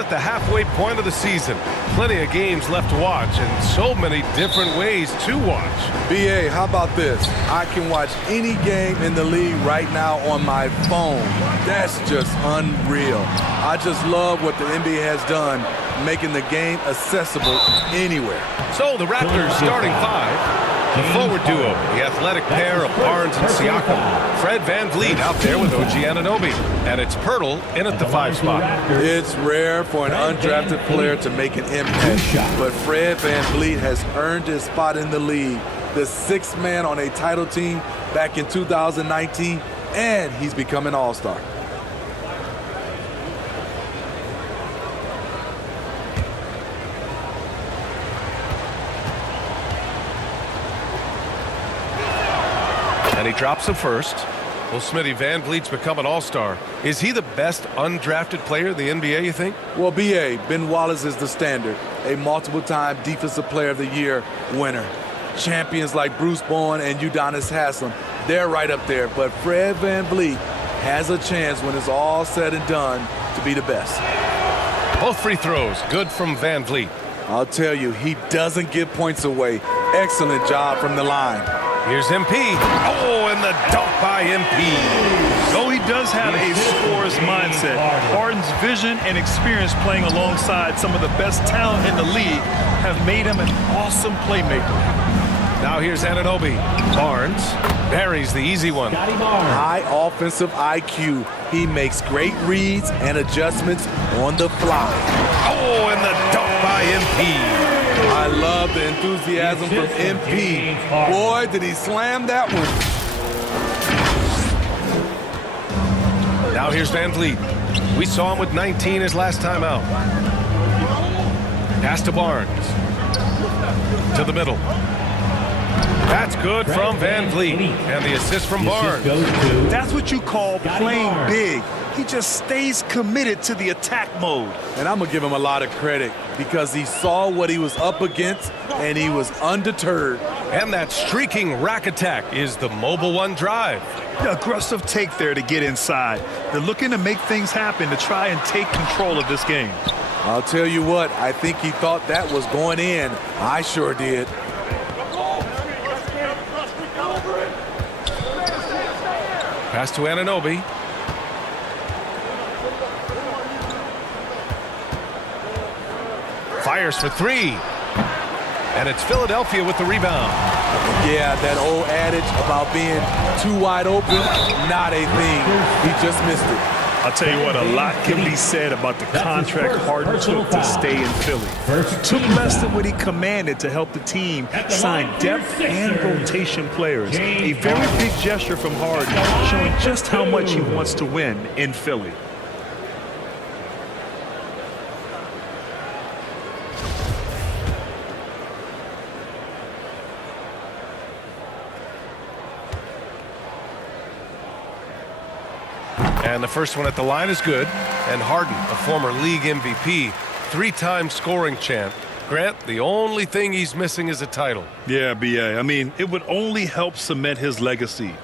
out at the halfway point of the season. Plenty of games left to watch and so many different ways to watch. BA, how about this? I can watch any game in the league right now on my phone. That's just unreal. I just love what the NBA has done, making the game accessible anywhere. So the Raptors starting five. The forward duo, the athletic pair of Barnes and Siakam. Fred VanVleet out there with OG Anunoby. And it's Pirtle in at the 5 spot. It's rare for an undrafted player to make an impact, but Fred VanVleet has earned his spot in the league. The 6th man on a title team back in 2019, and he's become an all-star. And he drops the first. Well, Smitty, VanVleet's become an all-star. Is he the best undrafted player in the NBA, you think? Well, BA, Ben Wallace is the standard. A multiple-time Defensive Player of the Year winner. Champions like Bruce Bowen and Udonis Haslem, they're right up there. But Fred VanVleet has a chance when it's all said and done to be the best. Both free throws, good from VanVleet. I'll tell you, he doesn't give points away. Excellent job from the line. Here's MP. Oh, and the dunk by MP. Though he does have a scorer's mindset, Harden's vision and experience playing alongside some of the best talent in the league have made him an awesome playmaker. Now here's Anunoby. Barnes buries the easy one. High offensive IQ. He makes great reads and adjustments on the fly. Oh, and the dunk by MP. I love the enthusiasm from MP. Boy, did he slam that one. Now here's VanVleet. We saw him with 19 his last time out. Pass to Barnes. To the middle. That's good from VanVleet. And the assist from Barnes. That's what you call playing big. He just stays committed to the attack mode. And I'm going to give him a lot of credit because he saw what he was up against and he was undeterred. And that streaking rack attack is the Mobile One drive. The aggressive take there to get inside. They're looking to make things happen to try and take control of this game. I'll tell you what, I think he thought that was going in. I sure did. Pass to Anunoby. Fires for 3. And it's Philadelphia with the rebound. Yeah, that old adage about being too wide open, not a thing. He just missed it. I'll tell you what, a lot can be said about the contract Harden took to stay in Philly. He took less than what he commanded to help the team sign depth and rotation players. A very big gesture from Harden, showing just how much he wants to win in Philly. And the first one at the line is good. And Harden, a former league MVP, 3-time scoring champ. Grant, the only thing he's missing is a title. Yeah, B.A. I mean, it would only help cement his legacy.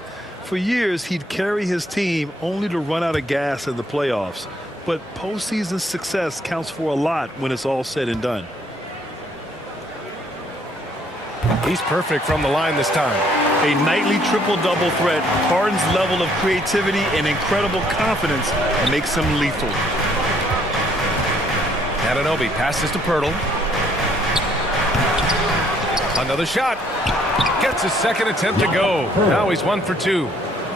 For years, he'd carry his team only to run out of gas in the playoffs. But postseason success counts for a lot when it's all said and done. He's perfect from the line this time. A nightly triple-double threat. Harden's level of creativity and incredible confidence makes him lethal. Anunoby passes to Pirtle. Another shot. Gets his second attempt to go. Now he's 1 for 2.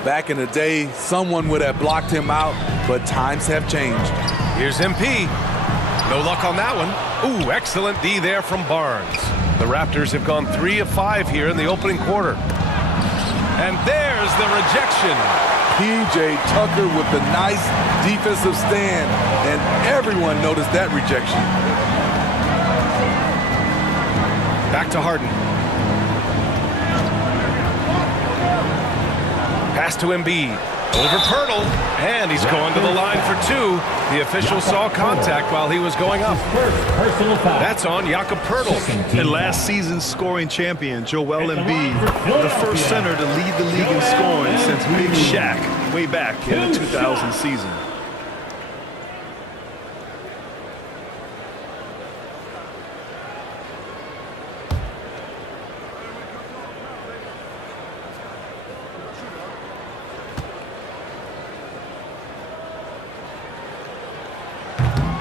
Back in the day, someone would have blocked him out, but times have changed. Here's MP. No luck on that one. Ooh, excellent D there from Barnes. The Raptors have gone 3 of 5 here in the opening quarter. And there's the rejection. P.J. Tucker with the nice defensive stand, and everyone noticed that rejection. Back to Harden. Pass to Embiid. Over Pirtle, and he's going to the line for 2. The official saw contact while he was going up. That's on Jakob Pirtle. And last season's scoring champion, Joel Embiid, the first center to lead the league in scoring since Big Shaq way back in the 2000 season.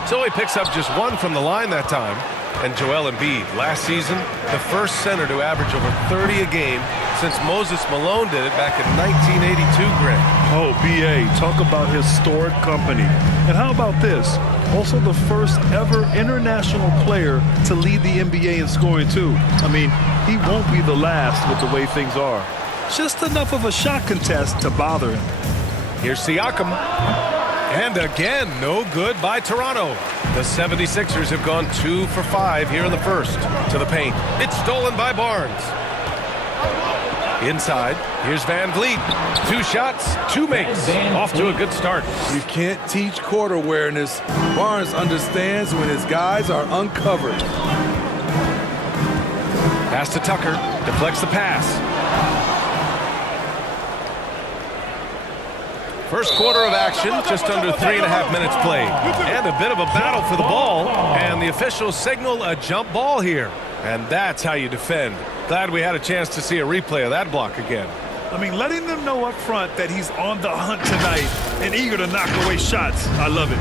So he picks up just one from the line that time. And Joel Embiid, last season, the first center to average over 30 a game since Moses Malone did it back in 1982, Grant. Oh, B.A., talk about historic company. And how about this? Also the first ever international player to lead the NBA in scoring, too. I mean, he won't be the last with the way things are. Just enough of a shot contest to bother him. Here's Siakam. And again, no good by Toronto. The 76ers have gone 2 for 5 here in the first. To the paint. It's stolen by Barnes. Inside, here's Van Vliet. 2 shots, 2 makes. Off to a good start. You can't teach court awareness. Barnes understands when his guys are uncovered. Pass to Tucker. Deflects the pass. First quarter of action, just under 3.5 minutes played. And a bit of a battle for the ball. And the officials signal a jump ball here. And that's how you defend. Glad we had a chance to see a replay of that block again. I mean, letting them know up front that he's on the hunt tonight and eager to knock away shots. I love it.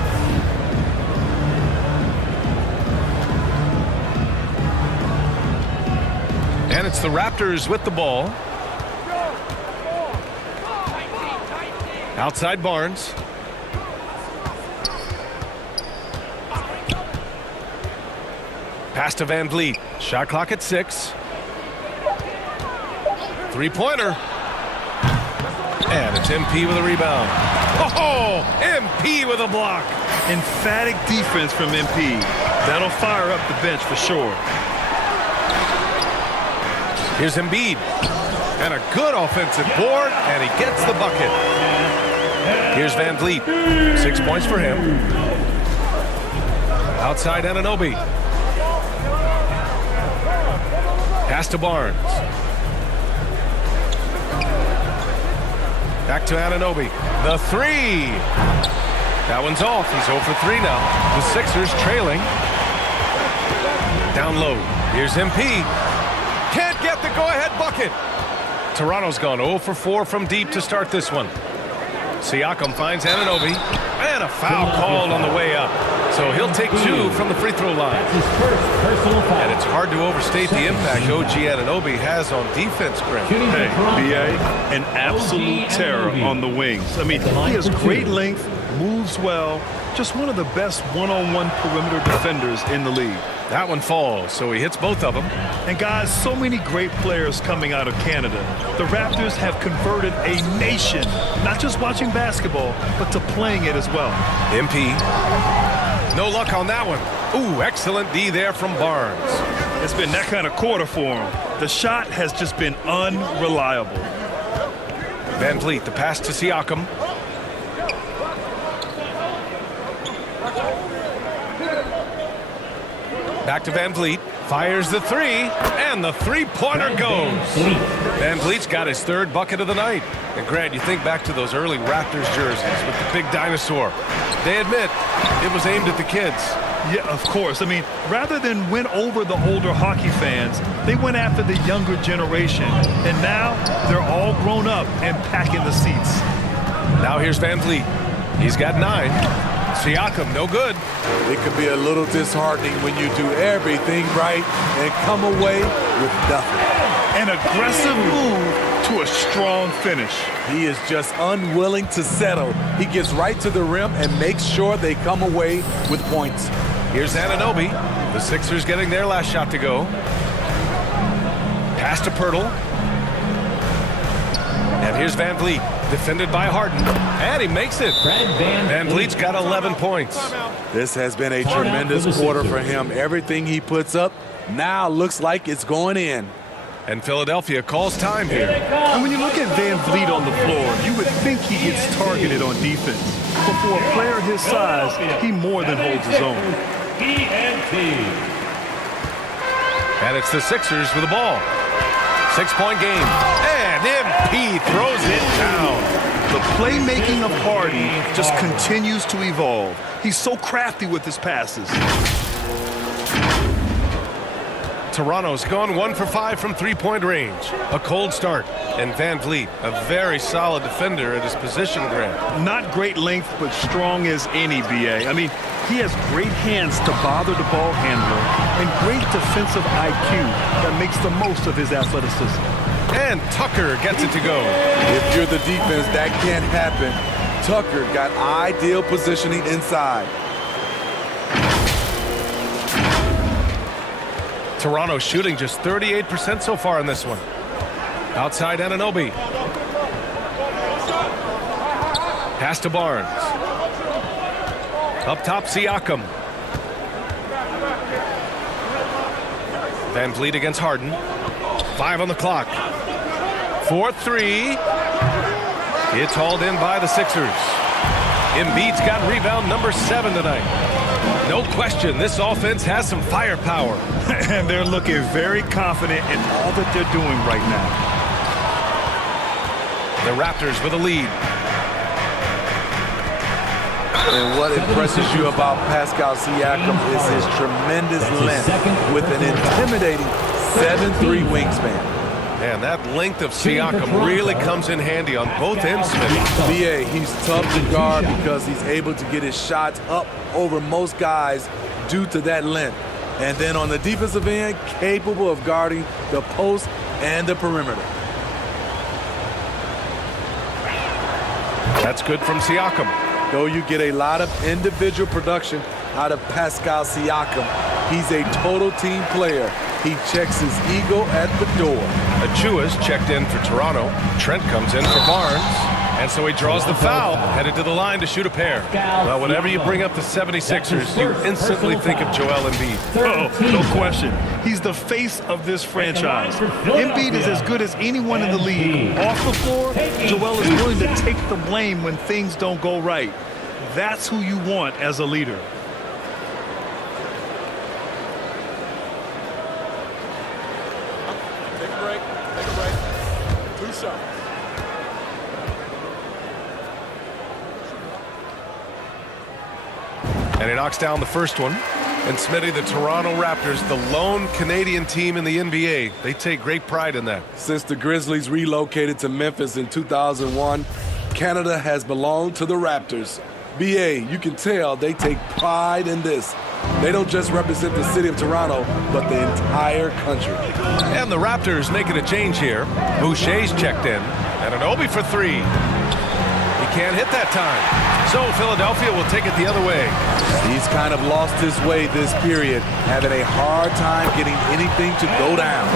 And it's the Raptors with the ball. Outside Barnes. Pass to Van Vliet. Shot clock at 6. Three-pointer. And it's MP with a rebound. Oh, MP with a block. Emphatic defense from MP. That'll fire up the bench for sure. Here's Embiid. And a good offensive board, and he gets the bucket. Here's Van Vliet. 6 points for him. Outside Anunoby. Pass to Barnes. Back to Anunoby. The 3. That one's off. He's 0 for 3 now. The Sixers trailing. Down low. Here's MP. Can't get the go-ahead bucket. Toronto's gone 0 for 4 from deep to start this one. Siakam finds Anunoby, and a foul called on the way up. So he'll take 2 from the free throw line. And it's hard to overstate the impact OG Anunoby has on defense, Grant. Hey, B.A., an absolute terror on the wings. I mean, he has great length, moves well, just one of the best one-on-one perimeter defenders in the league. That one falls, so he hits both of them. And guys, so many great players coming out of Canada. The Raptors have converted a nation, not just watching basketball, but to playing it as well. MP. No luck on that one. Ooh, excellent D there from Barnes. It's been that kind of quarter for him. The shot has just been unreliable. Van Vliet, the pass to Siakam. Back to Van Vliet. Fires the 3, and the three-pointer goes. Van Vliet's got his 3rd bucket of the night. And Grant, you think back to those early Raptors jerseys with the big dinosaur. They admit it was aimed at the kids. Yeah, of course. I mean, rather than win over the older hockey fans, they went after the younger generation. And now they're all grown up and packing the seats. Now here's Van Vliet. He's got 9. Siakam, no good. It can be a little disheartening when you do everything right and come away with nothing. An aggressive move to a strong finish. He is just unwilling to settle. He gets right to the rim and makes sure they come away with points. Here's Anunoby. The Sixers getting their last shot to go. Pass to Pirtle. And here's Van Vliet, defended by Harden. And he makes it. Van Vliet's got 11 points. This has been a tremendous quarter for him. Everything he puts up now looks like it's going in. And Philadelphia calls time here. And when you look at Van Vliet on the floor, you would think he gets targeted on defense. But for a player his size, he more than holds his own. And it's the Sixers with the ball. 6-point game. And MP throws it down. The playmaking of Harden just continues to evolve. He's so crafty with his passes. Toronto's gone 1 for 5 from three-point range. A cold start. And Van Vliet, a very solid defender at his position grab. Not great length, but strong as any, BA. I mean, he has great hands to bother the ball handler and great defensive IQ that makes the most of his athleticism. And Tucker gets it to go. If you're the defense, that can't happen. Tucker got ideal positioning inside. Toronto shooting just 38% so far in this one. Outside Anunoby. Pass to Barnes. Up top Siakam. Van Vliet against Harden. 5 on the clock. 4-3. It's hauled in by the Sixers. Embiid's got rebound number 7 tonight. No question, this offense has some firepower. And they're looking very confident in all that they're doing right now. The Raptors with a lead. And what impresses you about Pascal Siakam is his tremendous length with an intimidating 7'3" wingspan. And that length of Siakam really comes in handy on both ends, Smitty. BA, he's tough to guard because he's able to get his shots up over most guys due to that length. And then on the defensive end, capable of guarding the post and the perimeter. That's good from Siakam. Though you get a lot of individual production out of Pascal Siakam, he's a total team player. He checks his ego at the door. Achua's checked in for Toronto. Trent comes in for Barnes. And so he draws the foul, headed to the line to shoot a pair. Well, whenever you bring up the 76ers, you instantly think of Joel Embiid. Oh, no question. He's the face of this franchise. Embiid is as good as anyone in the league. Off the floor, Joel is willing to take the blame when things don't go right. That's who you want as a leader. Take a break. Take a break. 2 shots. And he knocks down the first one. And Smitty, the Toronto Raptors, the lone Canadian team in the NBA. They take great pride in that. Since the Grizzlies relocated to Memphis in 2001, Canada has belonged to the Raptors. BA, you can tell they take pride in this. They don't just represent the city of Toronto, but the entire country. And the Raptors making a change here. Boucher's checked in. And Anunoby for 3. He can't hit that time. So Philadelphia will take it the other way. He's kind of lost his way this period, having a hard time getting anything to go down.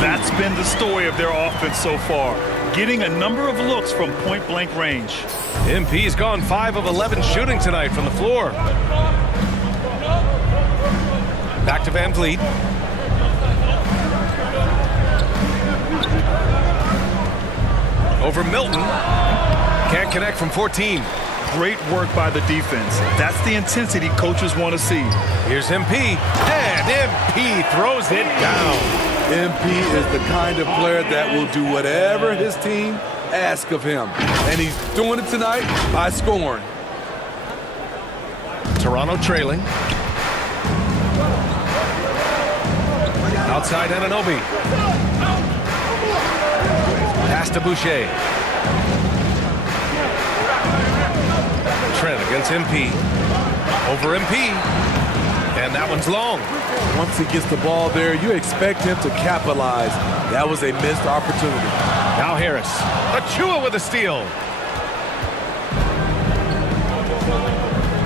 That's been the story of their offense so far, getting a number of looks from point-blank range. MP's gone 5 of 11 shooting tonight from the floor. Back to Van Vliet. Over Milton. Can't connect from 14. Great work by the defense. That's the intensity coaches want to see. Here's MP. And MP throws it down. MP is the kind of player that will do whatever his team asks of him. And he's doing it tonight by scoring. Toronto trailing. Outside Anunoby. Pass to Boucher. Trent against MP. Over MP. And that one's long. Once he gets the ball there, you expect him to capitalize. That was a missed opportunity. Now Harris. Achua with a steal.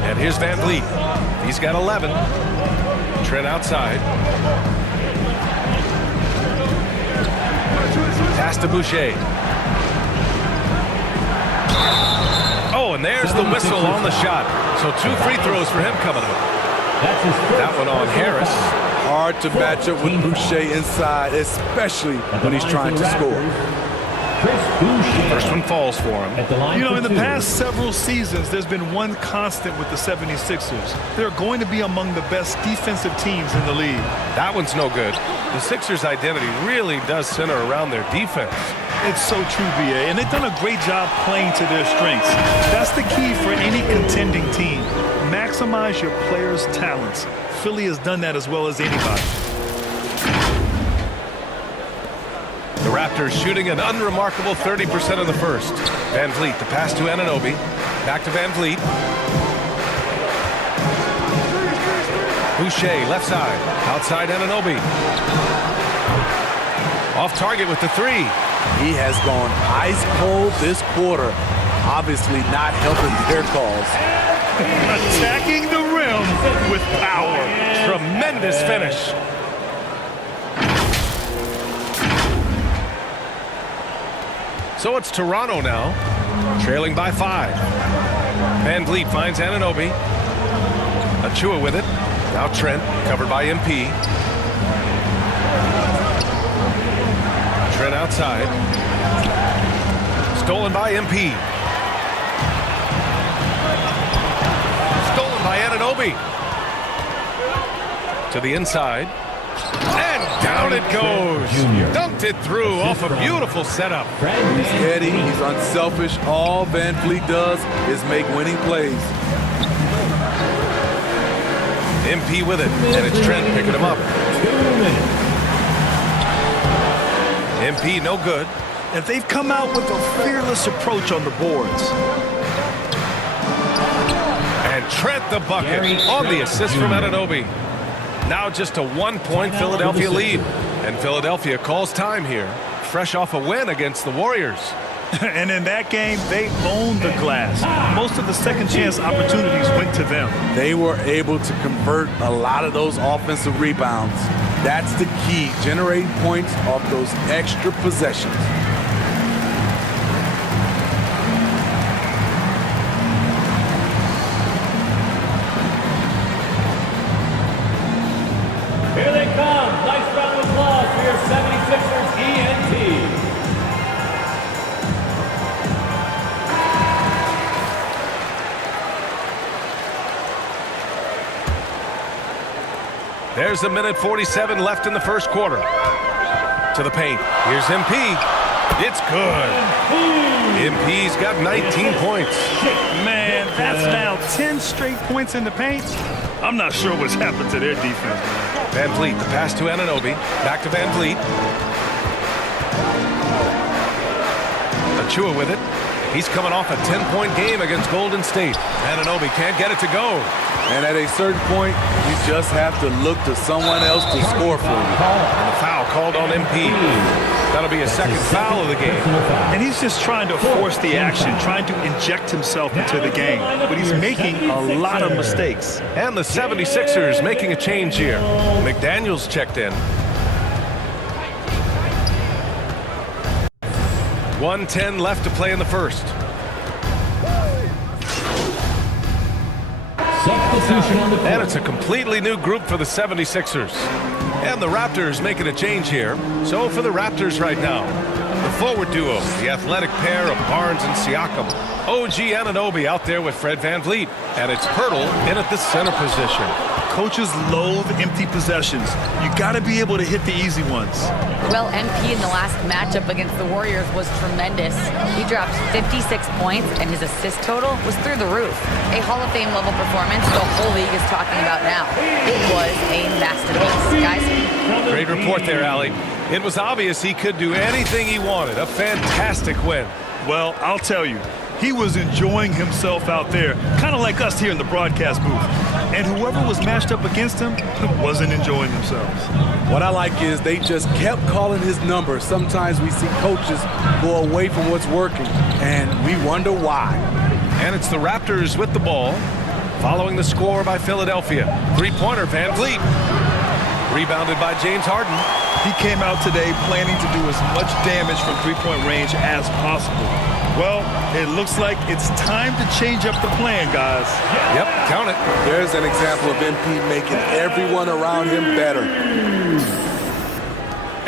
And here's Van Vliet. He's got 11. Trent outside. Pass to Boucher. Oh, and there's the whistle on the shot. So 2 free throws for him coming up. That one on Harris. Hard to match up with Boucher inside, especially when he's trying to score. First one falls for him. You know, in the past several seasons, there's been one constant with the 76ers. They're going to be among the best defensive teams in the league. That one's no good. The Sixers' identity really does center around their defense. It's so true, BA, and they've done a great job playing to their strengths. That's the key for any contending team. Maximize your players' talents. Philly has done that as well as anybody. Raptors shooting an unremarkable 30% in the first. Van Vliet, the pass to Anunoby. Back to Van Vliet. Boucher, left side. Outside Anunoby. Off target with the three. He has gone ice cold this quarter. Obviously not helping their cause. Attacking the rim with power. Tremendous finish. So it's Toronto now, trailing by 5. Van Vliet finds Anunoby. Achua with it. Now Trent, covered by MP. Trent outside. Stolen by MP. Stolen by Anunoby. To the inside. And down it goes. Dunked it through off a beautiful setup. He's heady, he's unselfish. All Van Vliet does is make winning plays. MP with it, and it's Trent picking him up. MP no good. And they've come out with a fearless approach on the boards. And Trent the bucket on the assist from Anunoby. Now just a 1-point Philadelphia lead. And Philadelphia calls time here, fresh off a win against the Warriors. And in that game, they owned the glass. Most of the second chance opportunities went to them. They were able to convert a lot of those offensive rebounds. That's the key, generating points off those extra possessions. Here they come. Nice round of applause for your 76ers ENT. There's a minute 47 left in the first quarter. To the paint. Here's MP. It's good. MP's got 19 points. Man, that's now 10 straight points in the paint. I'm not sure what's happened to their defense. Van Vliet, the pass to Anunoby. Back to Van Vliet. Achua with it. He's coming off a 10-point game against Golden State. Anunoby can't get it to go. And at a certain point, you just have to look to someone else to score for you. And the foul called on MP. That'll be a second foul of the game. And he's just trying to force the action, trying to inject himself into the game. But he's making a lot of mistakes. And the 76ers making a change here. McDaniels checked in. 1:10 left to play in the first. And it's a completely new group for the 76ers. And the Raptors making a change here. So for the Raptors right now, the forward duo, the athletic pair of Barnes and Siakam. OG Anunoby out there with Fred Van Vliet. And it's Pirtle in at the center position. Coaches loathe empty possessions. You got to be able to hit the easy ones. Well, MP in the last matchup against the Warriors was tremendous. He dropped 56 points, and his assist total was through the roof. A Hall of Fame level performance the whole league is talking about now. It was a masterpiece, guys. Great report there, Allie. It was obvious he could do anything he wanted. A fantastic win. Well, I'll tell you, he was enjoying himself out there, kind of like us here in the broadcast booth. And whoever was matched up against him wasn't enjoying themselves. What I like is they just kept calling his number. Sometimes we see coaches go away from what's working, and we wonder why. And it's the Raptors with the ball, following the score by Philadelphia. Three-pointer, Van Vliet. Rebounded by James Harden. He came out today planning to do as much damage from three-point range as possible. Well, it looks like it's time to change up the plan, guys. Yep, count it. There's an example of MP making everyone around him better.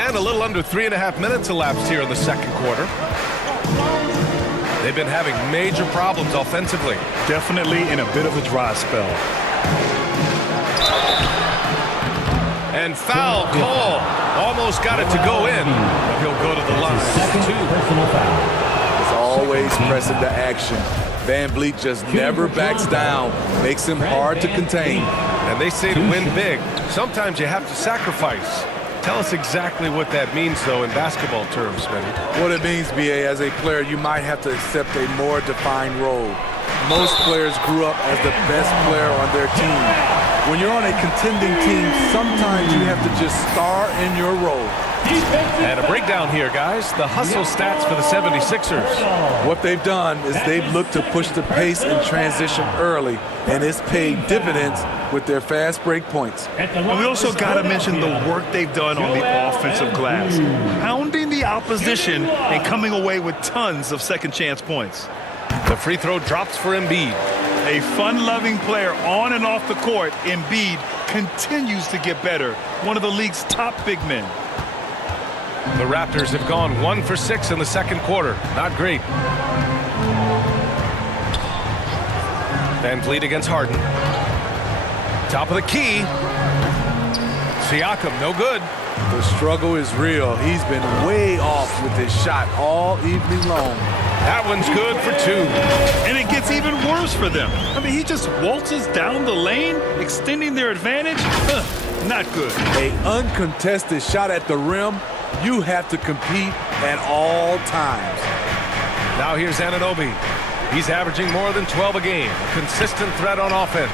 And a little under 3.5 minutes elapsed here in the second quarter. They've been having major problems offensively. Definitely in a bit of a dry spell. And foul call. Almost got it to go in, but he'll go to the line. Personal foul. Always pressing the action. Van Vliet just never backs down. Makes him hard to contain. And they say to win big, sometimes you have to sacrifice. Tell us exactly what that means, though, in basketball terms, Smitty. What it means, BA, as a player, you might have to accept a more defined role. Most players grew up as the best player on their team. When you're on a contending team, sometimes you have to just star in your role. And a breakdown here, guys. The hustle stats for the 76ers. What they've done is they've looked to push the pace and transition early, and it's paid dividends with their fast break points. And we also got to mention the work they've done on the offensive glass, pounding the opposition and coming away with tons of second chance points. The free throw drops for Embiid. A fun-loving player on and off the court, Embiid continues to get better. One of the league's top big men. The Raptors have gone 1 for 6 in the second quarter. Not great. Van Vliet against Harden. Top of the key. Siakam, no good. The struggle is real. He's been way off with his shot all evening long. That one's good for 2. And it gets even worse for them. I mean, he just waltzes down the lane, extending their advantage. Not good. An uncontested shot at the rim. You have to compete at all times. Now here's Anunoby. He's averaging more than 12 a game. A consistent threat on offense.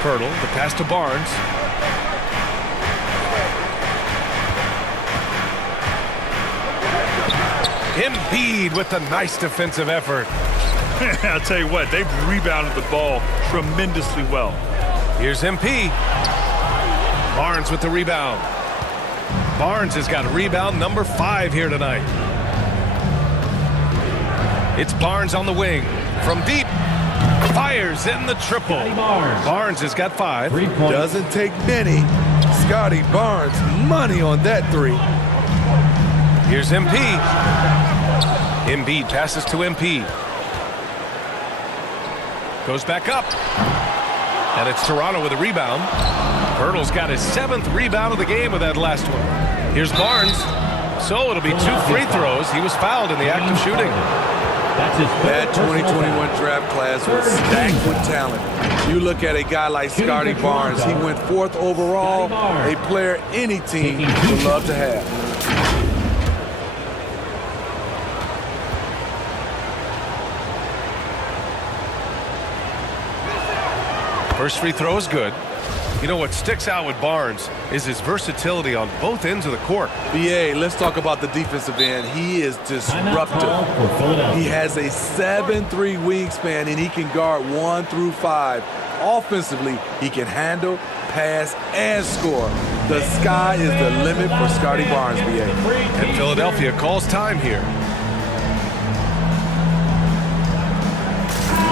Pirtle, the pass to Barnes. Embiid with the nice defensive effort. I'll tell you what, they've rebounded the ball tremendously well. Here's MP. Barnes with the rebound. Barnes has got rebound number 5 here tonight. It's Barnes on the wing. From deep. Fires in the triple. Barnes has got 5. Doesn't take many. Scotty Barnes, money on that 3. Here's MP. Embiid passes to MP. Goes back up. And it's Toronto with a rebound. Pirtle's got his 7th rebound of the game with that last one. Here's Barnes. So it'll be 2 free throws. He was fouled in the act of shooting. That 2021 draft class was stacked with talent. You look at a guy like Scotty Barnes. He went 4th overall, a player any team would love to have. First free throw is good. You know what sticks out with Barnes is his versatility on both ends of the court. BA, let's talk about the defensive end. He is disruptive. He has a 7'3" wingspan, and he can guard 1 through 5. Offensively, he can handle, pass, and score. The sky is the limit for Scotty Barnes, BA. And Philadelphia calls time here.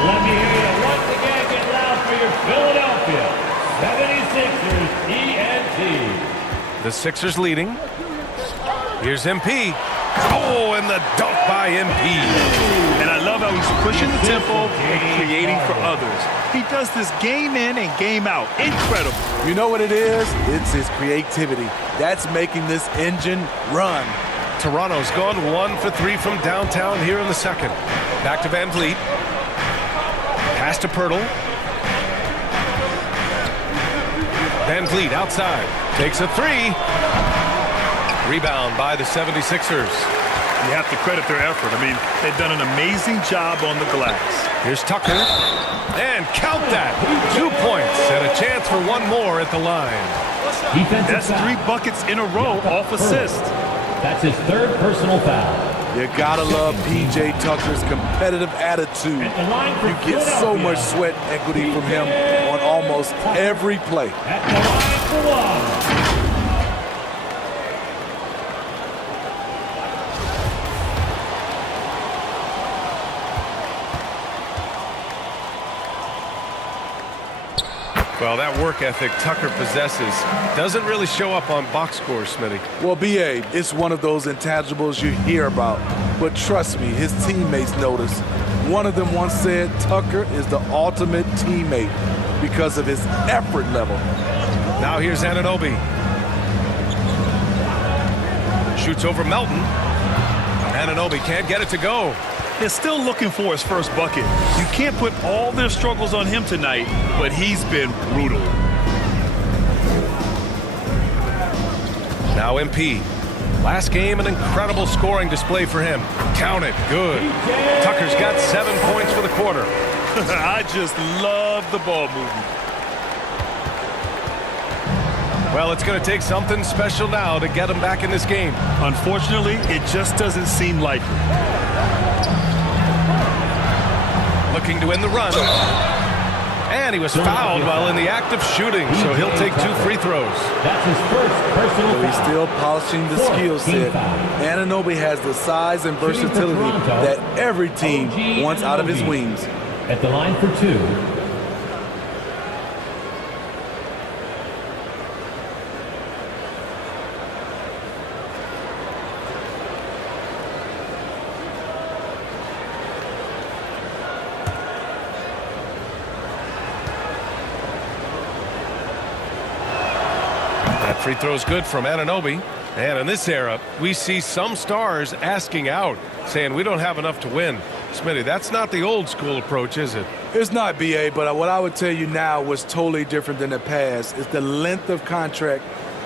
Let me hear you once again get loud for your Philadelphia 76ers ENT. The Sixers leading. Here's MP. Oh, and the dunk by MP. And I love how he's pushing the tempo and creating for others. He does this game in and game out. Incredible. You know what it is? It's his creativity. That's making this engine run. Toronto's gone 1 for 3 from downtown here in the second. Back to Van Vliet. Pass to Pirtle. Van Vliet outside. Takes a 3. Rebound by the 76ers. You have to credit their effort. I mean, they've done an amazing job on the glass. Here's Tucker. And count that. 2 points and a chance for 1 more at the line. That's 3 buckets in a row off assist. That's his 3rd personal foul. You gotta love P.J. Tucker's competitive attitude. You get so much sweat equity from him on almost every play. At the line for 1. Well, that work ethic Tucker possesses doesn't really show up on box scores, Smitty. Well, B.A., it's one of those intangibles you hear about. But trust me, his teammates notice. One of them once said Tucker is the ultimate teammate because of his effort level. Now here's Anunoby. Shoots over Melton. Anunoby can't get it to go. They're still looking for his first bucket. You can't put all their struggles on him tonight, but he's been brutal. Now MP. Last game, an incredible scoring display for him. Count it. Good. Tucker's got 7 points for the quarter. I just love the ball movement. Well, it's going to take something special now to get him back in this game. Unfortunately, it just doesn't seem likely. Looking to win the run. And he was fouled while in the act of shooting, so he'll take 2 free throws. That's his first personal So he's foul. still polishing the skill set. Anunoby has the size and versatility that every team wants out of his wings. At the line for 2. That free throw's good from Anunoby. And in this era, we see some stars asking out, saying we don't have enough to win. Smitty, that's not the old school approach, is it? It's not, BA, but what I would tell you now was totally different than the past. It's the length of contract.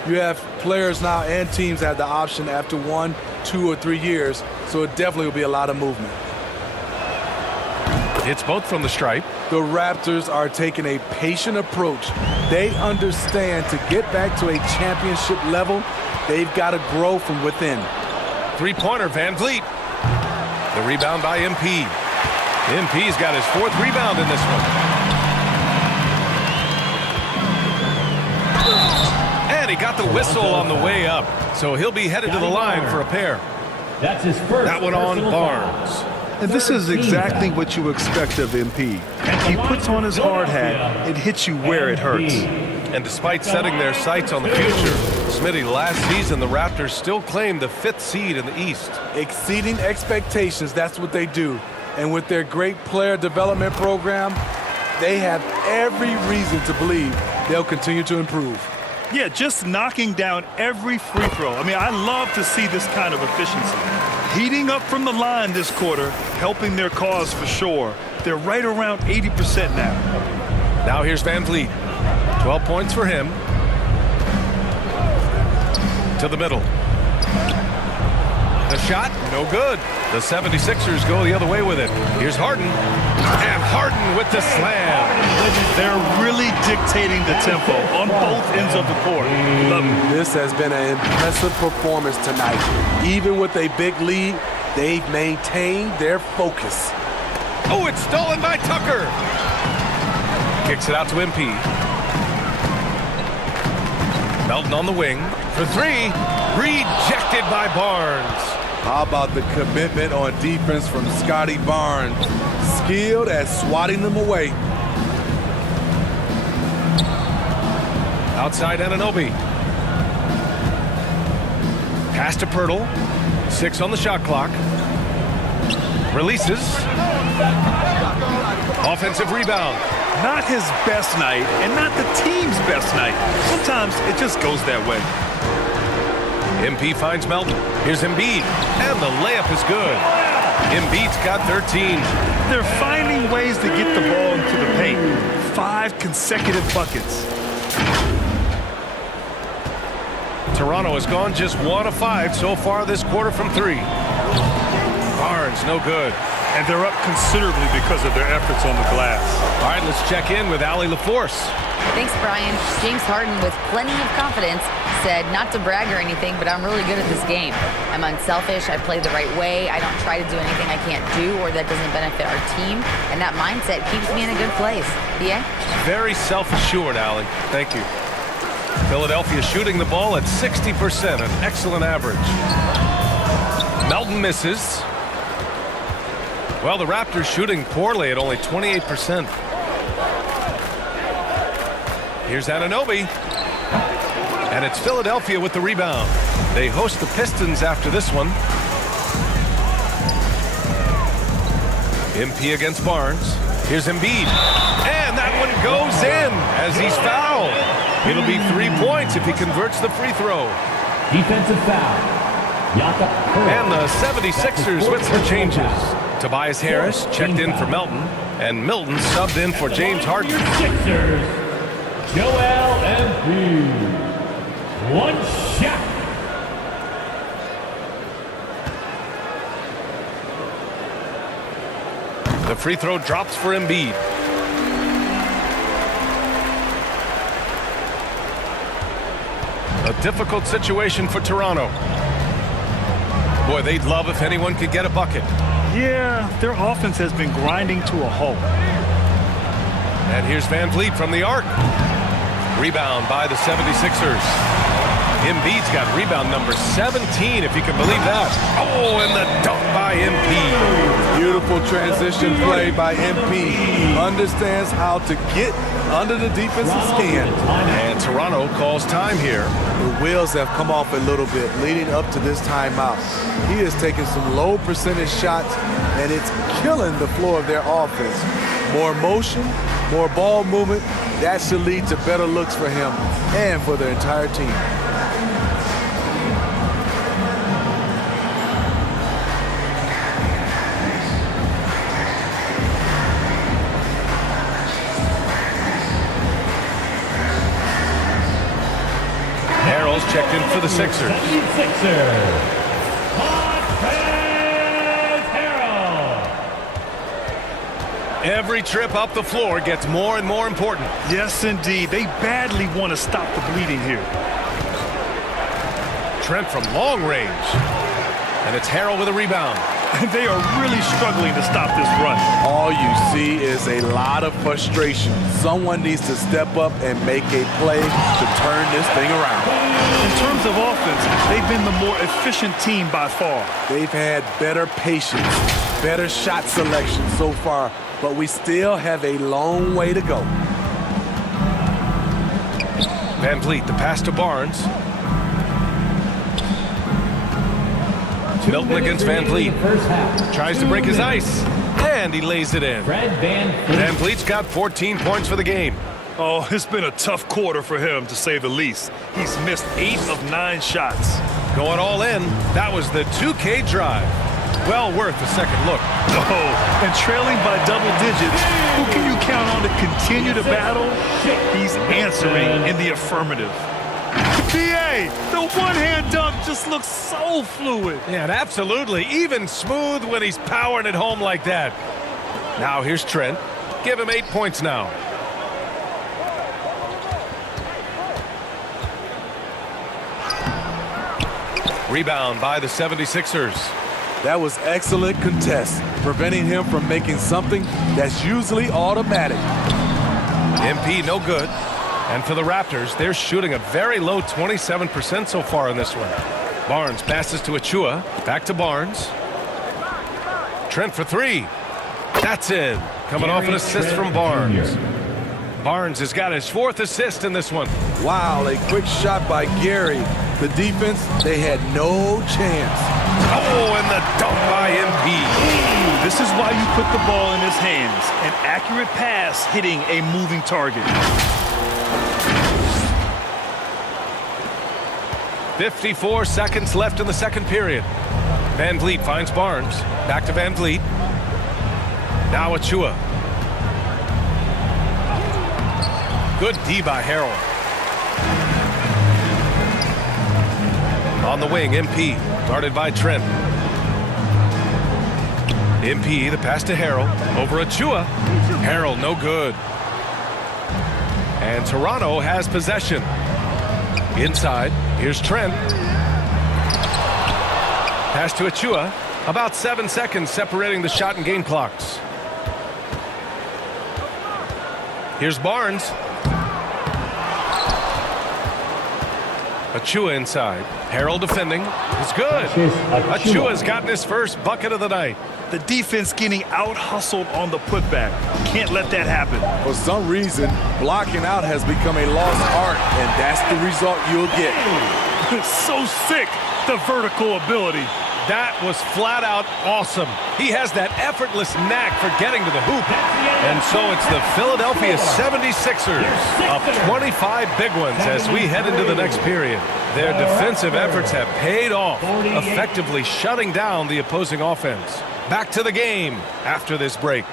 You have players now and teams have the option after 1, 2, or 3 years, so it definitely will be a lot of movement. It's both from the stripe. The Raptors are taking a patient approach. They understand to get back to a championship level, they've got to grow from within. Three-pointer, Van Vliet. The rebound by MP. MP's got his 4th rebound in this one. And he got the whistle on the way up, so he'll be headed to the line for a pair. That's his first. That one on personal Barnes. foul. And this is exactly what you expect of MP. He puts on his hard hat and hits you where it hurts. And despite setting their sights on the future, Smitty, last season the Raptors still claimed the 5th seed in the East. Exceeding expectations, that's what they do. And with their great player development program, they have every reason to believe they'll continue to improve. Yeah, just knocking down every free throw. I mean, I love to see this kind of efficiency. Heating up from the line this quarter, helping their cause for sure. They're right around 80% now. Now here's Van Vliet. 12 points for him. To the middle. The shot, no good. The 76ers go the other way with it. Here's Harden. And Harden with the slam. They're really dictating the tempo on both ends of the court. Love it. This has been an impressive performance tonight. Even with a big lead, they've maintained their focus. Oh, it's stolen by Tucker. Kicks it out to MP. Melton on the wing for 3. Rejected by Barnes. How about the commitment on defense from Scotty Barnes? Skilled at swatting them away. Outside Anunoby. Pass to Pirtle. 6 on the shot clock. Releases. Offensive rebound. Not his best night and not the team's best night. Sometimes it just goes that way. MP finds Melton. Here's Embiid. And the layup is good. Embiid's got 13. They're finding ways to get the ball into the paint. 5 consecutive buckets. Toronto has gone just 1 of 5 so far this quarter from 3. Barnes, no good. And they're up considerably because of their efforts on the glass. All right, let's check in with Allie LaForce. Thanks, Brian. James Harden, with plenty of confidence, said not to brag or anything, but I'm really good at this game. I'm unselfish. I play the right way. I don't try to do anything I can't do or that doesn't benefit our team. And that mindset keeps me in a good place. Yeah? Very self-assured, Allie. Thank you. Philadelphia shooting the ball at 60%, an excellent average. Melton misses. Well, the Raptors shooting poorly at only 28%. Here's Anunoby. And it's Philadelphia with the rebound. They host the Pistons after this one. MP against Barnes. Here's Embiid. And that one goes in as he's fouled. It'll be 3 points if he converts the free throw. Defensive foul. And the 76ers with some changes. Tobias Harris checked in for Melton, and Milton subbed in for James Harden. Sixers, Joel Embiid. One shot. free throw drops for Embiid. A difficult situation for Toronto. Boy, they'd love if anyone could get a bucket. Yeah, their offense has been grinding to a halt. And here's Van Vliet from the arc. Rebound by the 76ers. Embiid's got rebound number 17, if you can believe that. Oh, and the dunk by MP. Beautiful transition play by MP. Understands how to get under the defensive skin. And Toronto calls time here. The wheels have come off a little bit leading up to this timeout. He is taking some low percentage shots, and it's killing the flow of their offense. More motion, more ball movement, that should lead to better looks for him and for the entire team. Harrell's checked in for the Sixers. Every trip up the floor gets more and more important. Yes, indeed. They badly want to stop the bleeding here. Trent from long range. And it's Harrell with a rebound. They are really struggling to stop this run. All you see is a lot of frustration. Someone needs to step up and make a play to turn this thing around. In terms of offense, they've been the more efficient team by far. They've had better patience, better shot selection so far, but we still have a long way to go. Van Vliet, the pass to Barnes. Milton against Van Vliet. Tries to break his ice. And he lays it in. Van Vliet's got 14 points for the game. Oh, it's been a tough quarter for him, to say the least. He's missed 8 of 9 shots. Going all in. That was the 2K drive. Well worth a second look. Oh, and trailing by double digits, who can you count on to continue to battle? He's answering in the affirmative. PA, the one-hand dunk just looks so fluid. Yeah, absolutely. Even smooth when he's powering it home like that. Now here's Trent. Give him 8 points now. Rebound by the 76ers. That was excellent contest, preventing him from making something that's usually automatic. MP no good. And for the Raptors, they're shooting a very low 27% so far in this one. Barnes passes to Achua. Back to Barnes. Trent for 3. That's in. Coming off an assist from Barnes. Barnes has got his 4th assist in this one. Wow, a quick shot by Gary. The defense, they had no chance. Oh, and the dunk by MP. This is why you put the ball in his hands. An accurate pass hitting a moving target. 54 seconds left in the second period. Van Vliet finds Barnes. Back to Van Vliet. Now Achua. Good D by Harrell. On the wing, MP. Guarded by Trent. MP, the pass to Harrell. Over Achua. Harrell, no good. And Toronto has possession. Inside, here's Trent. Pass to Achua. About 7 seconds separating the shot and game clocks. Here's Barnes. Achua inside. Harrell defending. It's good. Achua's gotten his first bucket of the night. The defense getting out-hustled on the putback. Can't let that happen. For some reason, blocking out has become a lost art, and that's the result you'll get. So sick, the vertical ability. That was flat out awesome. He has that effortless knack for getting to the hoop. And so it's the Philadelphia 76ers up 25 big ones as we head into the next period. Their defensive efforts have paid off, effectively shutting down the opposing offense. Back to the game after this break.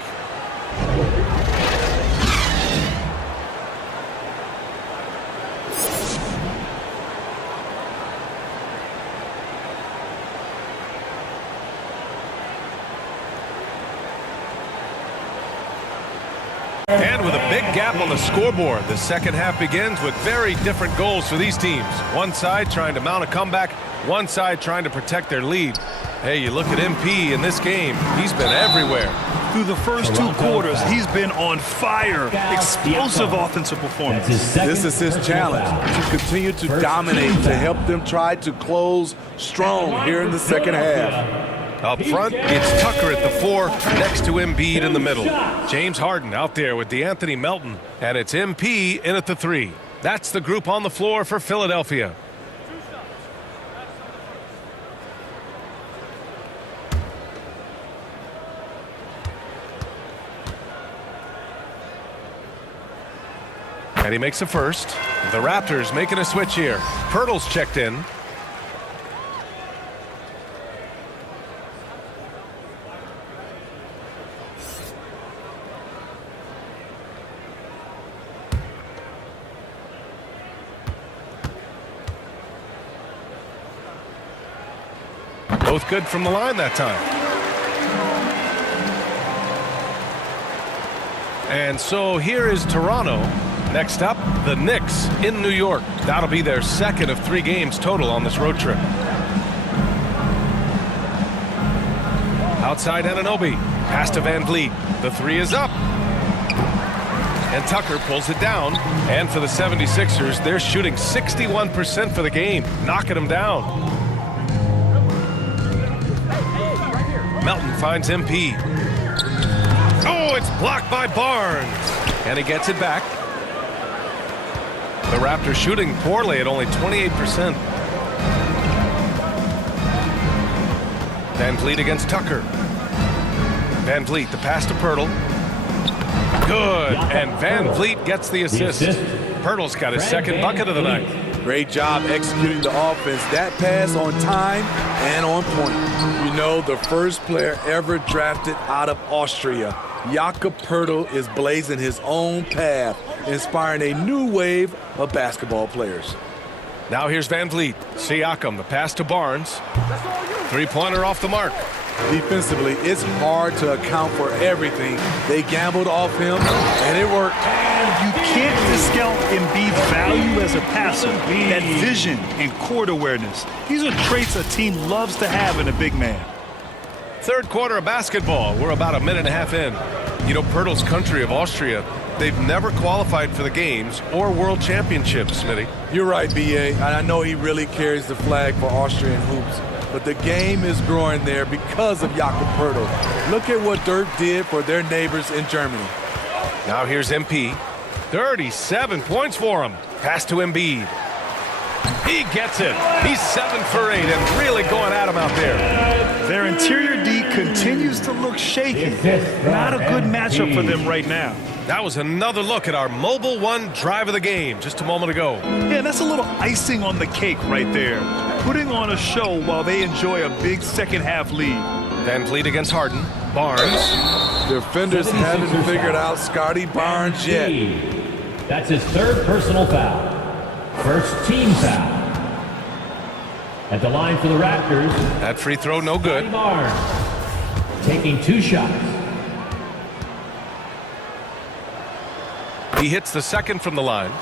gap on the scoreboard. The second half begins with very different goals for these teams. One side trying to mount a comeback, one side trying to protect their lead. Hey, you look at MP in this game, he's been everywhere. Through the first 2 quarters, he's been on fire. Explosive offensive performance. This is his challenge, to continue to dominate, to help them try to close strong here in the second half. Up front, it's Tucker at the 4, next to Embiid in the middle. James Harden out there with DeAnthony Melton, and it's MP in at the 3. That's the group on the floor for Philadelphia. And he makes a first. The Raptors making a switch here. Pirtle's checked in. Both good from the line that time. And so here is Toronto. Next up, the Knicks in New York. That'll be their second of 3 games total on this road trip. Outside Anunoby. Pass to Van Vliet. The 3 is up. And Tucker pulls it down. And for the 76ers, they're shooting 61% for the game, knocking them down. Melton finds MP. Oh, it's blocked by Barnes. And he gets it back. The Raptors shooting poorly at only 28%. Van Vliet against Tucker. Van Vliet, the pass to Pirtle. Good, and Van Vliet gets the assist. Pirtle's got his second bucket of the night. Great job executing the offense. That pass on time and on point. You know, the first player ever drafted out of Austria, Jakob Pirtle, is blazing his own path, inspiring a new wave of basketball players. Now here's Van Vliet. Siakam, the pass to Barnes. 3-pointer off the mark. Defensively, it's hard to account for everything. They gambled off him, and it worked. You can't discount Embiid's value as a passer. That vision and court awareness. These are traits a team loves to have in a big man. Third quarter of basketball. We're about a minute and a half in. You know, Pirtle's country of Austria, they've never qualified for the games or world championships, Smitty. You're right, B.A. And I know he really carries the flag for Austrian hoops. But the game is growing there because of Jakob Pirtle. Look at what Dirk did for their neighbors in Germany. Now here's MP. 37 points for him. Pass to Embiid. He gets it. He's 7 for 8 and really going at him out there. Their interior D continues to look shaky. Not a good matchup for them right now. That was another look at our Mobile One drive of the game just a moment ago. Yeah, that's a little icing on the cake right there. Putting on a show while they enjoy a big second half lead. Van Vliet against Harden. Barnes. Defenders haven't figured out Scotty Barnes yet. That's his 3rd personal foul. First team foul. At the line for the Raptors. That free throw no good. Barnes taking 2 shots. He hits the second from the line.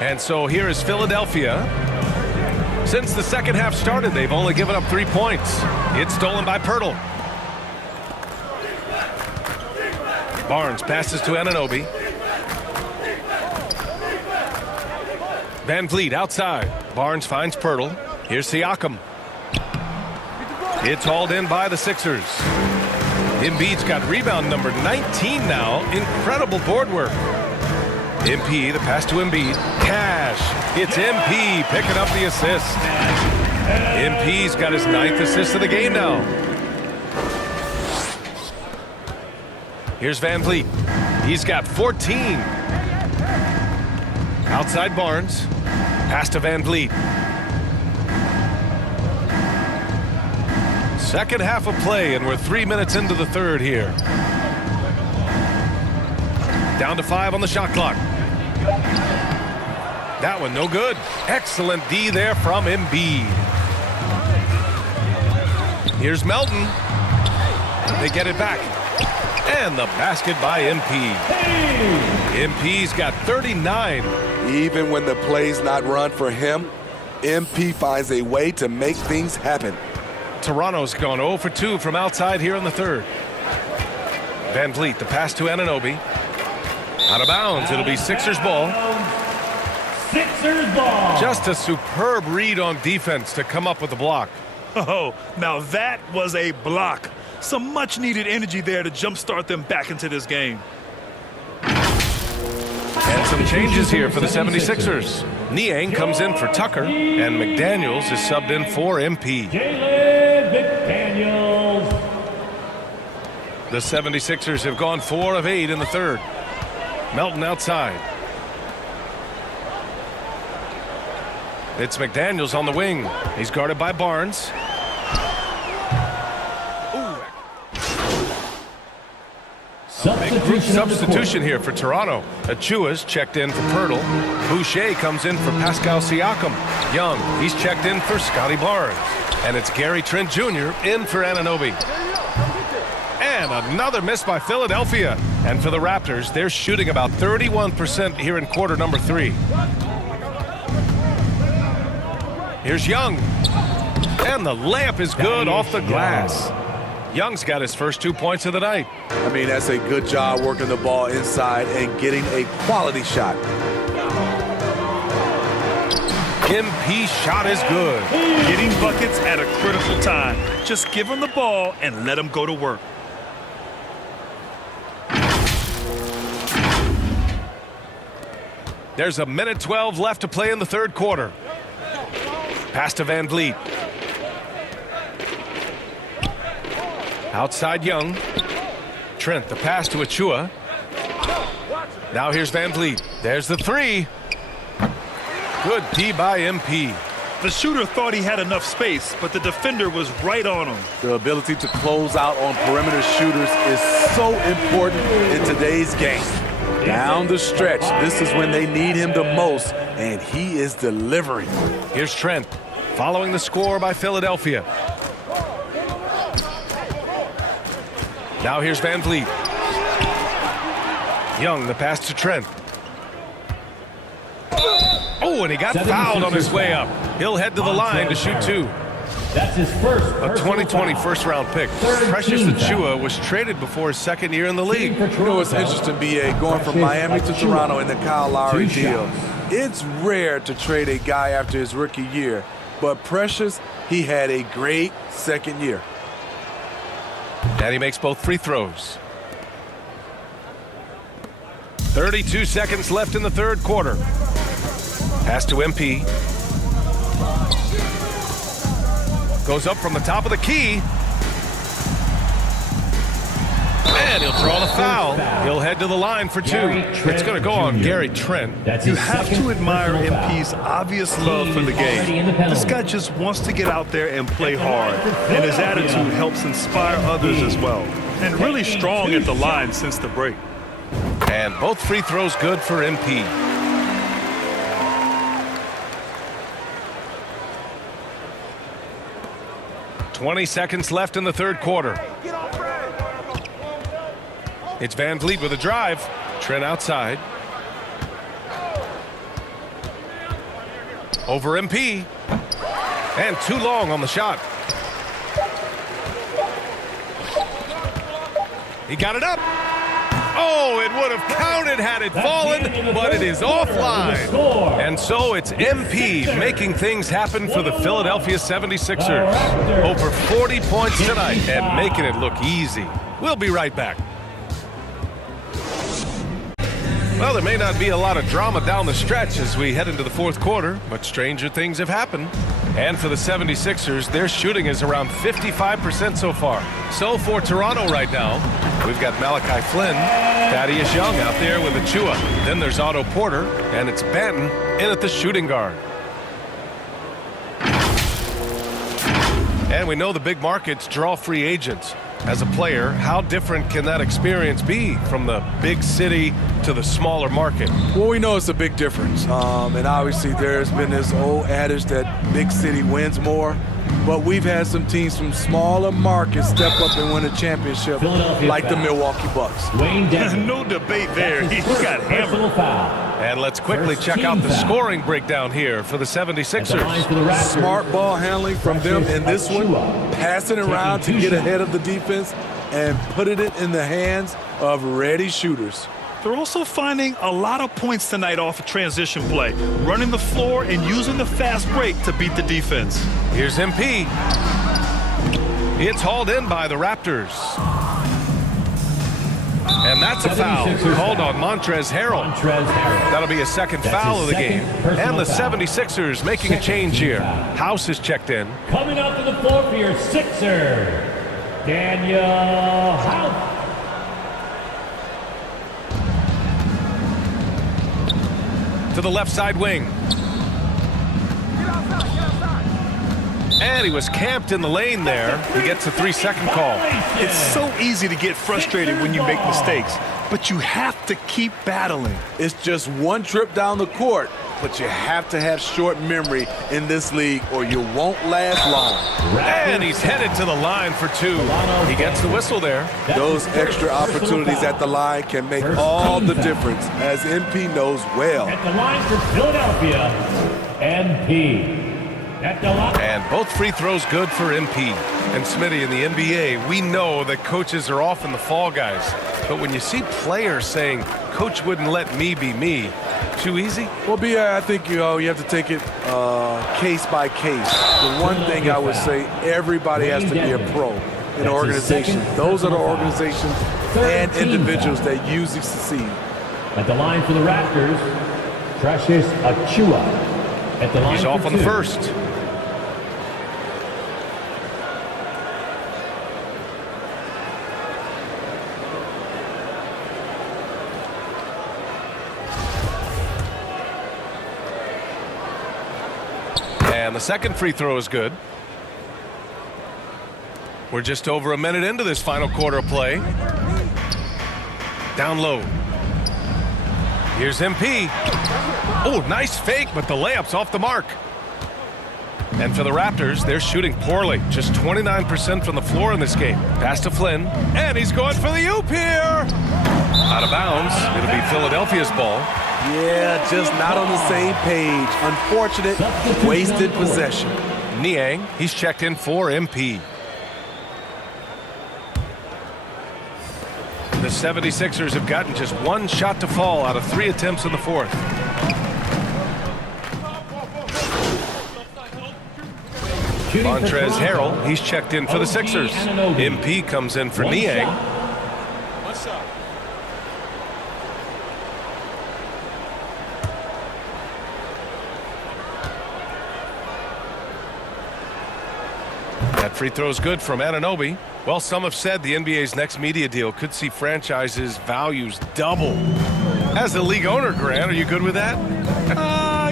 And so here is Philadelphia. Since the second half started, they've only given up 3 points. It's stolen by Pirtle. Barnes passes to Anunoby. Van Vliet outside. Barnes finds Pirtle. Here's Siakam. It's hauled in by the Sixers. Embiid's got rebound number 19 now. Incredible board work. MP, the pass to Embiid. Cash. It's MP picking up the assist. MP's got his 9th assist of the game now. Here's Van Vliet. He's got 14. Outside Barnes. Pass to Van Vliet. Second half of play, and we're 3 minutes into the third here. Down to 5 on the shot clock. That one no good. Excellent D there from Embiid. Here's Melton. They get it back. And the basket by MP. MP's got 39. Even when the play's not run for him, MP finds a way to make things happen. Toronto's gone 0 for 2 from outside here in the third. Van Vliet, the pass to Anunoby. Out of bounds, it'll be Sixers ball. Sixers ball. Just a superb read on defense to come up with the block. Oh, now that was a block. Some much-needed energy there to jumpstart them back into this game. And some changes here for the 76ers. Niang comes in for Tucker, and McDaniels is subbed in for MP. McDaniels. The 76ers have gone 4 of 8 in the third. Melton outside. It's McDaniels on the wing. He's guarded by Barnes. Big group substitution here for Toronto. Achua's checked in for Pirtle. Boucher comes in for Pascal Siakam. Young, he's checked in for Scotty Barnes. And it's Gary Trent Jr. in for Anunoby. And another miss by Philadelphia. And for the Raptors, they're shooting about 31% here in quarter number 3. Here's Young. And the layup is good off the glass. Young's got his first 2 points of the night. I mean, that's a good job working the ball inside and getting a quality shot. MP shot is good. Getting buckets at a critical time. Just give him the ball and let him go to work. There's a minute 12 left to play in the third quarter. Pass to Van Vliet. Outside Young. Trent, the pass to Achua. Now here's Van Vliet. There's the three. Good D by MP. The shooter thought he had enough space, but the defender was right on him. The ability to close out on perimeter shooters is so important in today's game. Down the stretch, this is when they need him the most, and he is delivering. Here's Trent, following the score by Philadelphia. Now here's Van Vliet. Young, the pass to Trent. Oh, and he got fouled on his way up. He'll head to the line to shoot 2. That's his first. A 2020 first-round pick. Precious Achiuwa was traded before his second year in the league. You know, it's interesting, B.A., going from Miami to Toronto in the Kyle Lowry deal. It's rare to trade a guy after his rookie year, but Precious, he had a great second year. And he makes both free throws. 32 seconds left in the third quarter. Pass to MP. Goes up from the top of the key. And he'll draw the foul. He'll head to the line for 2. It's going to go on Gary Trent. You have to admire MP's obvious love for the game. This guy just wants to get out there and play hard. And his attitude helps inspire others as well. And really strong at the line since the break. And both free throws good for MP. .20 seconds left in the third quarter. It's Van Vliet with a drive. Trent outside. Over MP. And too long on the shot. He got it up. Oh, it would have counted had it fallen, but it is offline. And so it's MP making things happen for the Philadelphia 76ers. Over 40 points tonight and making it look easy. We'll be right back. Well, there may not be a lot of drama down the stretch as we head into the fourth quarter, but stranger things have happened. And for the 76ers, their shooting is around 55% so far. So for Toronto right now, we've got Malachi Flynn, Thaddeus Young out there with Achua. Then there's Otto Porter, and it's Banton in at the shooting guard. And we know the big markets draw free agents. As a player, how different can that experience be from the big city to the smaller market? Well, we know it's a big difference. And obviously there's been this old adage that big city wins more. but we've had some teams from smaller markets step up and win a championship, like the Milwaukee Bucks. No debate there. He got hammered. And let's quickly check out the scoring breakdown here for the 76ers. Smart ball handling from them in this one, passing around to get ahead of the defense and putting it in the hands of ready shooters. They're also finding a lot of points tonight off of transition play, running the floor and using the fast break to beat the defense. Here's MP. It's hauled in by the Raptors. And that's a foul called on Montrezl Harrell. That'll be a second foul of the game. And the 76ers making a change here. House is checked in. Coming up to the floor for your Sixer, Daniel House. To the left side wing. And he was camped in the lane there. He gets a 3-second call. It's so easy to get frustrated when you make mistakes, but you have to keep battling. It's just one trip down the court, but you have to have short memory in this league or you won't last long. And he's headed to the line for two. He gets the whistle there. Those extra opportunities at the line can make all the difference, as MP knows well. At the line for Philadelphia, MP. And both free throws good for MP. And Smitty, in the NBA, we know that coaches are often the fall guys. But when you see players saying, "Coach wouldn't let me be me," too easy? Well, I think you have to take it case by case. The one thing I would say, everybody has to be a pro in an organization. Those are the organizations and individuals that usually succeed. At the line for the Raptors, Precious Achiuwa. At the line He's off on the first. And the second free throw is good. We're just over a minute into this final quarter of play. Down low. Here's MP. Oh, nice fake, but the layup's off the mark. And for the Raptors, they're shooting poorly. Just 29% from the floor in this game. Pass to Flynn, and he's going for the oop here. Out of bounds. It'll be Philadelphia's ball. Yeah, just not on the same page. Unfortunate, wasted possession. Niang, he's checked in for MP. The 76ers have gotten just one shot to fall out of 3 attempts in the fourth. Montrezl Harrell, he's checked in for the Sixers. MP comes in for Niang. That free throw is good from Anunoby. Well, some have said the NBA's next media deal could see franchises' values double. As a league owner, Grant, are you good with that?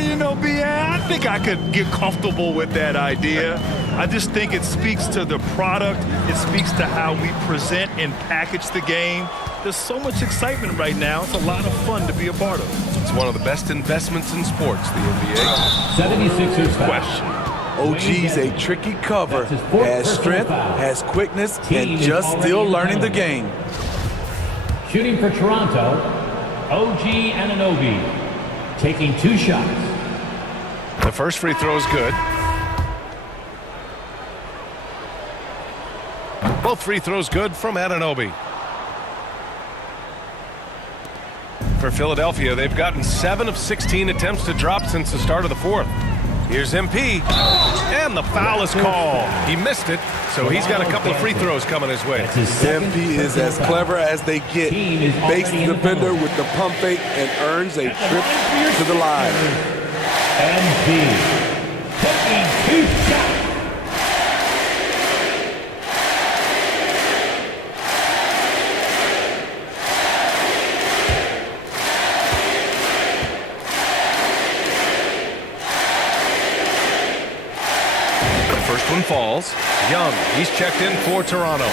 You know, I think I could get comfortable with that idea. I just think it speaks to the product. It speaks to how we present and package the game. There's so much excitement right now. It's a lot of fun to be a part of. It's one of the best investments in sports, the NBA. 76ers Question. OG's a tricky cover, has strength, has quickness, and just still learning the game. Shooting for Toronto, OG Anunoby. Taking 2 shots. The first free throw is good. Both free throws good from Anunoby. For Philadelphia, they've gotten 7 of 16 attempts to drop since the start of the fourth. Here's MP, and the foul is called. He missed it, so he's got a couple of free throws coming his way. MP is as clever as they get. Fakes the defender with the pump fake and earns a trip to the line. MP taking 2 shots. First one falls. Young, he's checked in for Toronto.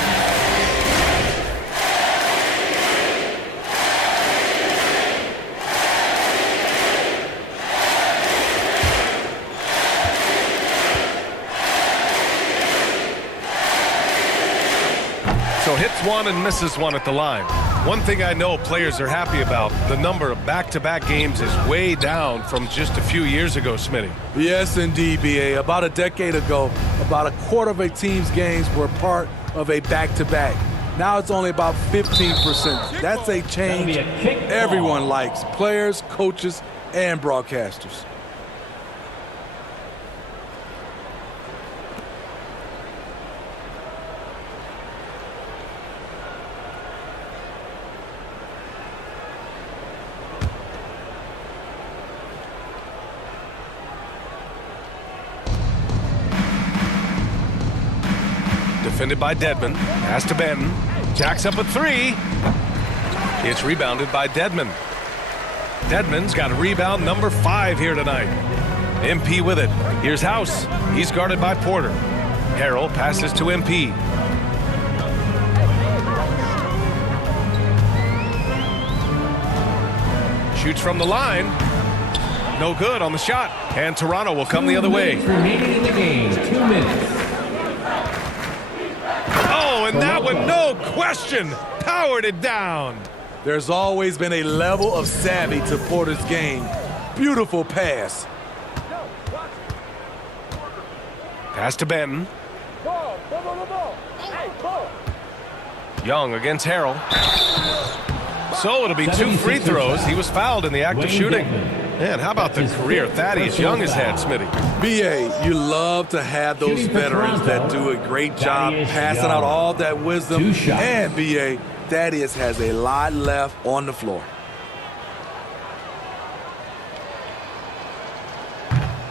hits one and misses one at the line. One thing I know players are happy about, the number of back-to-back games is way down from just a few years ago, Smitty. Yes, indeed, B.A. About a decade ago, about a quarter of a team's games were part of a back-to-back. Now it's only about 15%. That's a change everyone likes, players, coaches, and broadcasters. Defended by Dedman. Pass to Benton. Jacks up a three. It's rebounded by Dedman. Dedman's got rebound number 5 here tonight. MP with it. Here's House. He's guarded by Porter. Harrell passes to MP. Shoots from the line. No good on the shot. And Toronto will come the other way. Remaining in the game, 2 minutes. Oh, and that one, no question, powered it down. There's always been a level of savvy to Porter's game. Beautiful pass. Pass to Benton. Young against Harrell. So it'll be 2 free throws. He was fouled in the act of shooting. Man, how about the career Thaddeus Young has had, Smitty? B.A., you love to have those veterans that do a great job passing out all that wisdom. And, B.A., Thaddeus has a lot left on the floor.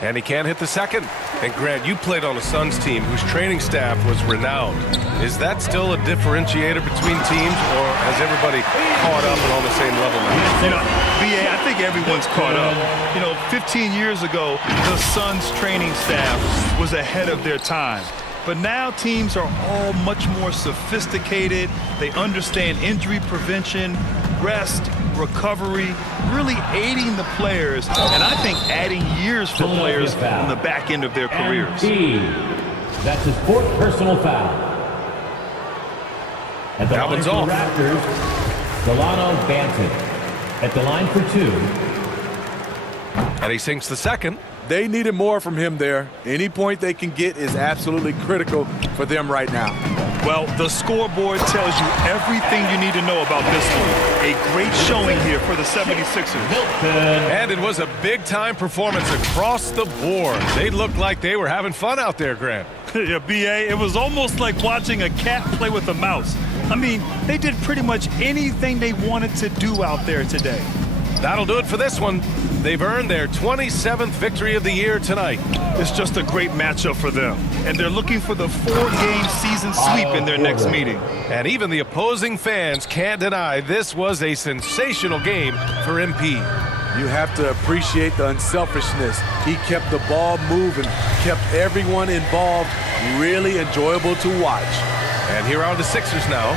And he can't hit the second. And Grant, you played on a Suns team whose training staff was renowned. Is that still a differentiator between teams, or has everybody caught up and on the same level now? You know, B.A., I think everyone's caught up. You know, 15 years ago, the Suns training staff was ahead of their time. But now teams are all much more sophisticated. They understand injury prevention, rest, recovery, really aiding the players, and I think adding years for players on the back end of their careers. That's his 4th personal foul. At the That line one's for off. the Raptors, Delano Banton. At the line for 2. And he sinks the second. They needed more from him there. Any point they can get is absolutely critical for them right now. Well, the scoreboard tells you everything you need to know about this one. A great showing here for the 76ers. And it was a big-time performance across the board. They looked like they were having fun out there, Grant. Yeah, B.A., it was almost like watching a cat play with a mouse. I mean, they did pretty much anything they wanted to do out there today. That'll do it for this one. They've earned their 27th victory of the year tonight. It's just a great matchup for them. And they're looking for the 4-game season sweep in their next meeting. And even the opposing fans can't deny this was a sensational game for MP. You have to appreciate the unselfishness. He kept the ball moving, kept everyone involved really enjoyable to watch. And here are the Sixers now,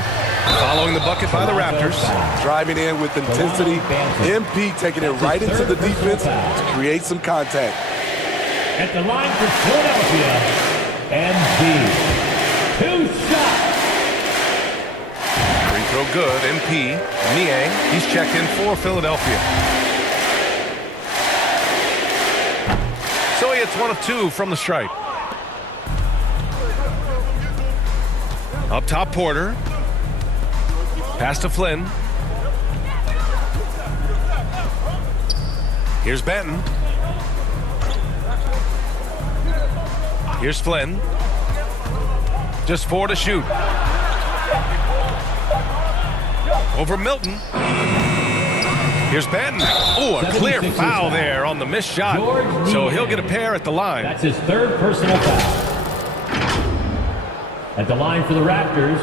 following the bucket by the Raptors. Driving in with intensity, MP taking it right into the defense to create some contact. At the line for Philadelphia, MP. 2 shots. Free throw good, MP. Niang, he's checked in for Philadelphia. So he hits 1 of 2 from the stripe. Up top, Porter. Pass to Flynn. Here's Benton. Here's Flynn. Just 4 to shoot. Over Milton. Here's Benton. Oh, a clear foul there on the missed shot. So he'll get a pair at the line. That's his 3rd personal foul. At the line for the Raptors,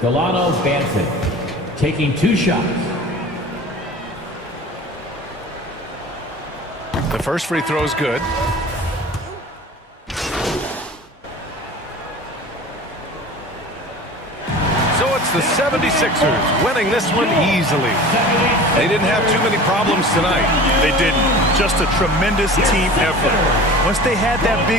Delano Banton, taking 2 shots. The first free throw is good. So it's the 76ers winning this one easily. They didn't have too many problems tonight. They didn't. Just a tremendous team effort. Once they had that big